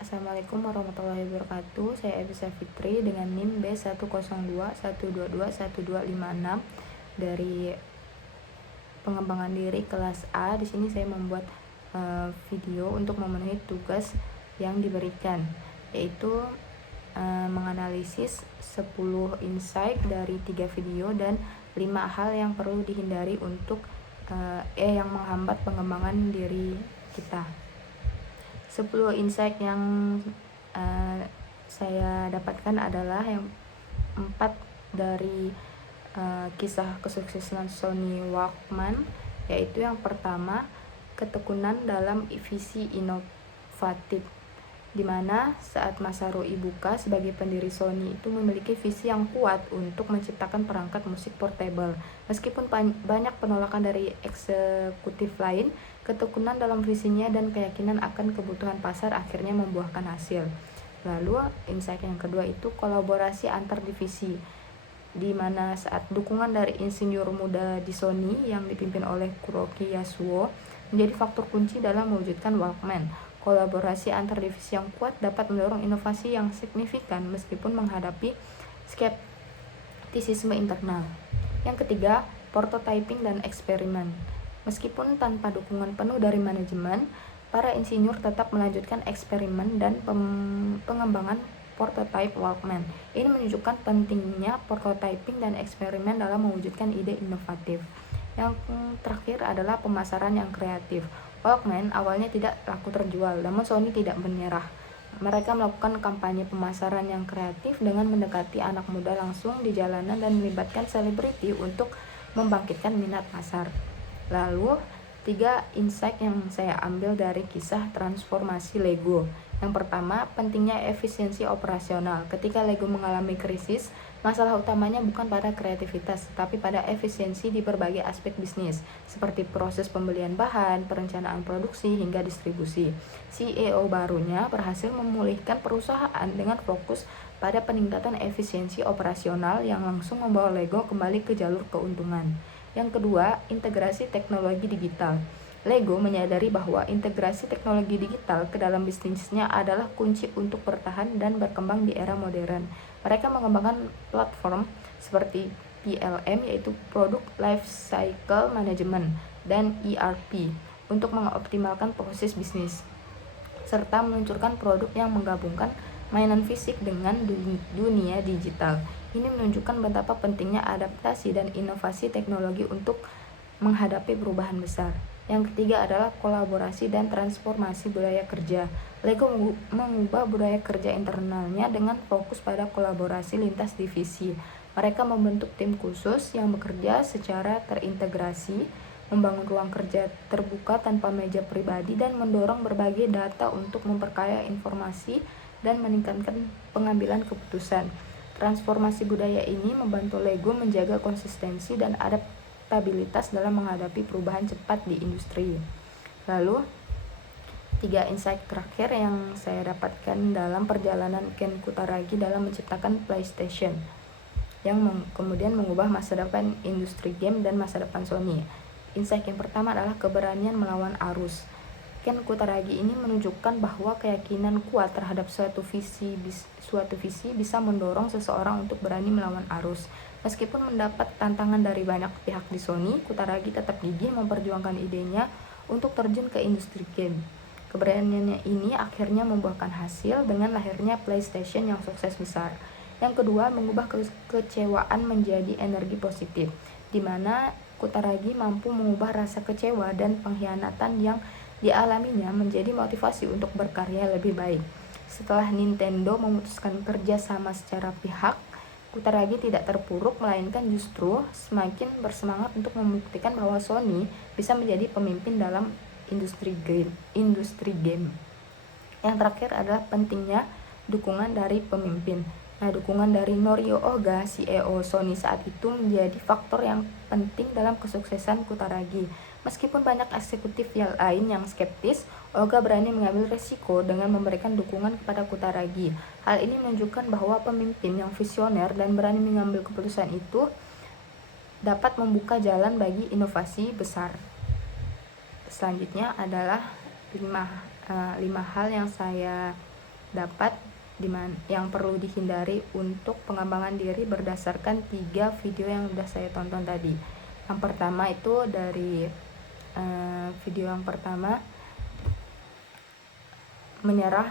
Assalamualaikum warahmatullahi wabarakatuh. Saya Evisa Fitri dengan NIM B102122125 dari pengembangan diri kelas A. Di sini saya membuat video untuk memenuhi tugas yang diberikan, yaitu menganalisis 10 insight dari 3 video dan 5 hal yang perlu dihindari untuk yang menghambat pengembangan diri kita. 10 insight yang saya dapatkan adalah yang 4 dari kisah kesuksesan Sony Walkman, yaitu yang pertama, ketekunan dalam visi inovatif, di mana saat Masaru Ibuka sebagai pendiri Sony itu memiliki visi yang kuat untuk menciptakan perangkat musik portable. Meskipun banyak penolakan dari eksekutif lain, ketekunan dalam visinya dan keyakinan akan kebutuhan pasar akhirnya membuahkan hasil. Lalu insight yang kedua itu kolaborasi antar divisi, di mana saat dukungan dari insinyur muda di Sony yang dipimpin oleh Kuroki Yasuo menjadi faktor kunci dalam mewujudkan Walkman. Kolaborasi antar divisi yang kuat dapat mendorong inovasi yang signifikan meskipun menghadapi skeptisisme internal. Yang ketiga, prototyping dan eksperimen. Meskipun tanpa dukungan penuh dari manajemen, para insinyur tetap melanjutkan eksperimen dan pengembangan prototype Walkman. Ini menunjukkan pentingnya prototyping dan eksperimen dalam mewujudkan ide inovatif. Yang terakhir adalah pemasaran yang kreatif. Walkman awalnya tidak laku terjual, namun Sony tidak menyerah. Mereka melakukan kampanye pemasaran yang kreatif dengan mendekati anak muda langsung di jalanan dan melibatkan selebriti untuk membangkitkan minat pasar. Lalu, 3 insight yang saya ambil dari kisah transformasi Lego. Yang pertama, pentingnya efisiensi operasional. Ketika Lego mengalami krisis, masalah utamanya bukan pada kreativitas, tapi pada efisiensi di berbagai aspek bisnis, seperti proses pembelian bahan, perencanaan produksi, hingga distribusi. CEO barunya berhasil memulihkan perusahaan dengan fokus pada peningkatan efisiensi operasional yang langsung membawa Lego kembali ke jalur keuntungan. Yang kedua, integrasi teknologi digital. Lego menyadari bahwa integrasi teknologi digital ke dalam bisnisnya adalah kunci untuk bertahan dan berkembang di era modern. Mereka mengembangkan platform seperti PLM, yaitu Product Life Cycle Management, dan ERP untuk mengoptimalkan proses bisnis, serta meluncurkan produk yang menggabungkan mainan fisik dengan dunia digital. Ini menunjukkan betapa pentingnya adaptasi dan inovasi teknologi untuk menghadapi perubahan besar. Yang ketiga adalah kolaborasi dan transformasi budaya kerja. Lego mengubah budaya kerja internalnya dengan fokus pada kolaborasi lintas divisi. Mereka membentuk tim khusus yang bekerja secara terintegrasi, membangun ruang kerja terbuka tanpa meja pribadi, dan mendorong berbagai data untuk memperkaya informasi dan meningkatkan pengambilan keputusan. Transformasi budaya ini membantu Lego menjaga konsistensi dan adaptabilitas dalam menghadapi perubahan cepat di industri. Lalu, 3 insight terakhir yang saya dapatkan dalam perjalanan Ken Kutaragi dalam menciptakan PlayStation, yang kemudian mengubah masa depan industri game dan masa depan Sony. Insight yang pertama adalah keberanian melawan arus. Ken Kutaragi ini menunjukkan bahwa keyakinan kuat terhadap suatu visi bisa mendorong seseorang untuk berani melawan arus. Meskipun mendapat tantangan dari banyak pihak di Sony, Kutaragi tetap gigih memperjuangkan idenya untuk terjun ke industri game. Keberaniannya ini akhirnya membuahkan hasil dengan lahirnya PlayStation yang sukses besar. Yang kedua, mengubah kekecewaan menjadi energi positif, di mana Kutaragi mampu mengubah rasa kecewa dan pengkhianatan yang dialaminya menjadi motivasi untuk berkarya lebih baik. Setelah Nintendo memutuskan kerja sama secara pihak, Kutaragi tidak terpuruk, melainkan justru semakin bersemangat untuk membuktikan bahwa Sony bisa menjadi pemimpin dalam industri game. Yang terakhir adalah pentingnya dukungan dari pemimpin. Dukungan dari Norio Oga, CEO Sony saat itu, menjadi faktor yang penting dalam kesuksesan Kutaragi. Meskipun banyak eksekutif yang lain yang skeptis, Oga berani mengambil resiko dengan memberikan dukungan kepada Kutaragi. Hal ini menunjukkan bahwa pemimpin yang visioner dan berani mengambil keputusan itu dapat membuka jalan bagi inovasi besar. Selanjutnya adalah 5 hal yang saya dapat yang perlu dihindari untuk pengembangan diri berdasarkan 3 video yang sudah saya tonton tadi. Yang pertama itu dari video yang pertama, menyerah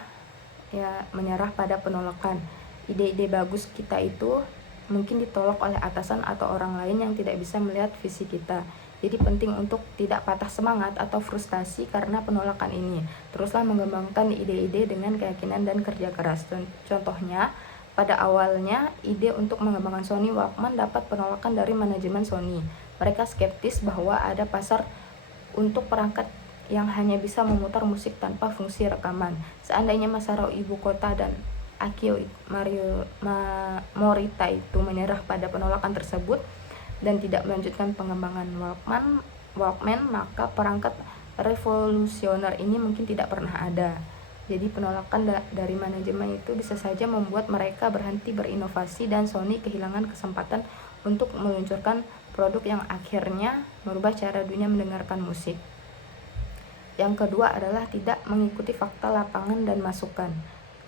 pada penolakan. Ide-ide bagus kita itu mungkin ditolak oleh atasan atau orang lain yang tidak bisa melihat visi kita. Jadi penting untuk tidak patah semangat atau frustasi karena penolakan ini. Teruslah mengembangkan ide-ide dengan keyakinan dan kerja keras. Contohnya, pada awalnya ide untuk mengembangkan Sony Walkman dapat penolakan dari manajemen Sony. Mereka skeptis bahwa ada pasar untuk perangkat yang hanya bisa memutar musik tanpa fungsi rekaman. Seandainya Masaru ibu kota dan Akio Morita itu menyerah pada penolakan tersebut dan tidak melanjutkan pengembangan Walkman, maka perangkat revolusioner ini mungkin tidak pernah ada. Jadi penolakan dari manajemen itu bisa saja membuat mereka berhenti berinovasi dan Sony kehilangan kesempatan untuk meluncurkan produk yang akhirnya merubah cara dunia mendengarkan musik. Yang kedua adalah tidak mengikuti fakta lapangan dan masukan.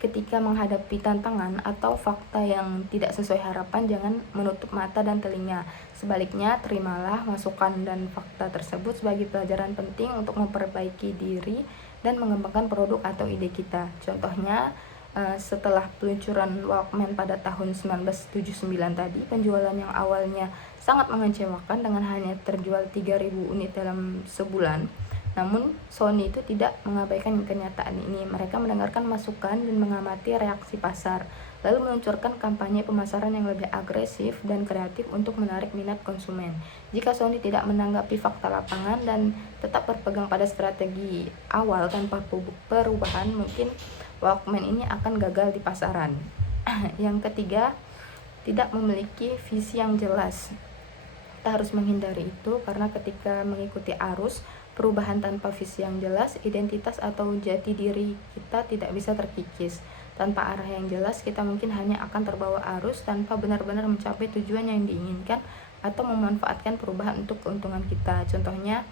Ketika menghadapi tantangan atau fakta yang tidak sesuai harapan, jangan menutup mata dan telinga. Sebaliknya, terimalah masukan dan fakta tersebut sebagai pelajaran penting untuk memperbaiki diri dan mengembangkan produk atau ide kita. Contohnya, setelah peluncuran Walkman pada tahun 1979 tadi, penjualan yang awalnya sangat mengecewakan dengan hanya terjual 3.000 unit dalam sebulan. Namun Sony itu tidak mengabaikan kenyataan ini. Mereka mendengarkan masukan dan mengamati reaksi pasar, lalu meluncurkan kampanye pemasaran yang lebih agresif dan kreatif untuk menarik minat konsumen. Jika Sony tidak menanggapi fakta lapangan dan tetap berpegang pada strategi awal tanpa perubahan, mungkin Walkman ini akan gagal di pasaran. Yang ketiga, tidak memiliki visi yang jelas. Kita harus menghindari itu karena ketika mengikuti arus perubahan tanpa visi yang jelas, identitas atau jati diri kita tidak bisa terkikis. Tanpa arah yang jelas, kita mungkin hanya akan terbawa arus tanpa benar-benar mencapai tujuan yang diinginkan atau memanfaatkan perubahan untuk keuntungan kita. Contohnya,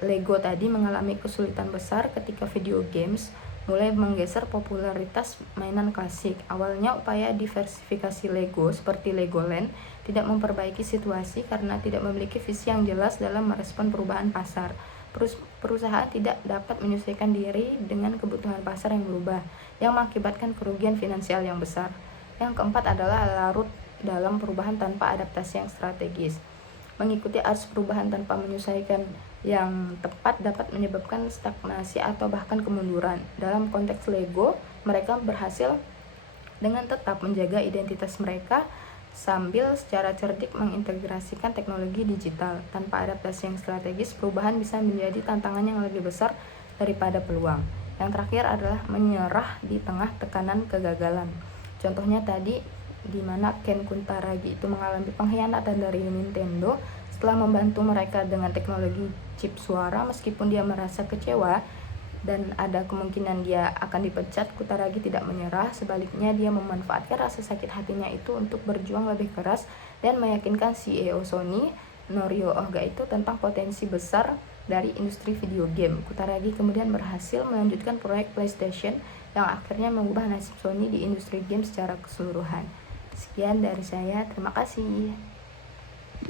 Lego tadi mengalami kesulitan besar ketika video games mulai menggeser popularitas mainan klasik. Awalnya upaya diversifikasi Lego seperti Legoland tidak memperbaiki situasi karena tidak memiliki visi yang jelas dalam merespon perubahan pasar. Perusahaan tidak dapat menyesuaikan diri dengan kebutuhan pasar yang berubah, yang mengakibatkan kerugian finansial yang besar. Yang keempat adalah larut dalam perubahan tanpa adaptasi yang strategis. Mengikuti arus perubahan tanpa menyesuaikan yang tepat dapat menyebabkan stagnasi atau bahkan kemunduran. Dalam konteks Lego, mereka berhasil dengan tetap menjaga identitas mereka sambil secara cerdik mengintegrasikan teknologi digital. Tanpa adaptasi yang strategis, perubahan bisa menjadi tantangan yang lebih besar daripada peluang. Yang terakhir adalah menyerah di tengah tekanan kegagalan. Contohnya tadi, di mana Ken Kuntaragi itu mengalami pengkhianatan dari Nintendo setelah membantu mereka dengan teknologi chip suara. Meskipun dia merasa kecewa dan ada kemungkinan dia akan dipecat, Kutaragi tidak menyerah. Sebaliknya, dia memanfaatkan rasa sakit hatinya itu untuk berjuang lebih keras dan meyakinkan CEO Sony, Norio Ohga itu tentang potensi besar dari industri video game. Kutaragi kemudian berhasil melanjutkan proyek PlayStation yang akhirnya mengubah nasib Sony di industri game secara keseluruhan. Sekian dari saya, terima kasih.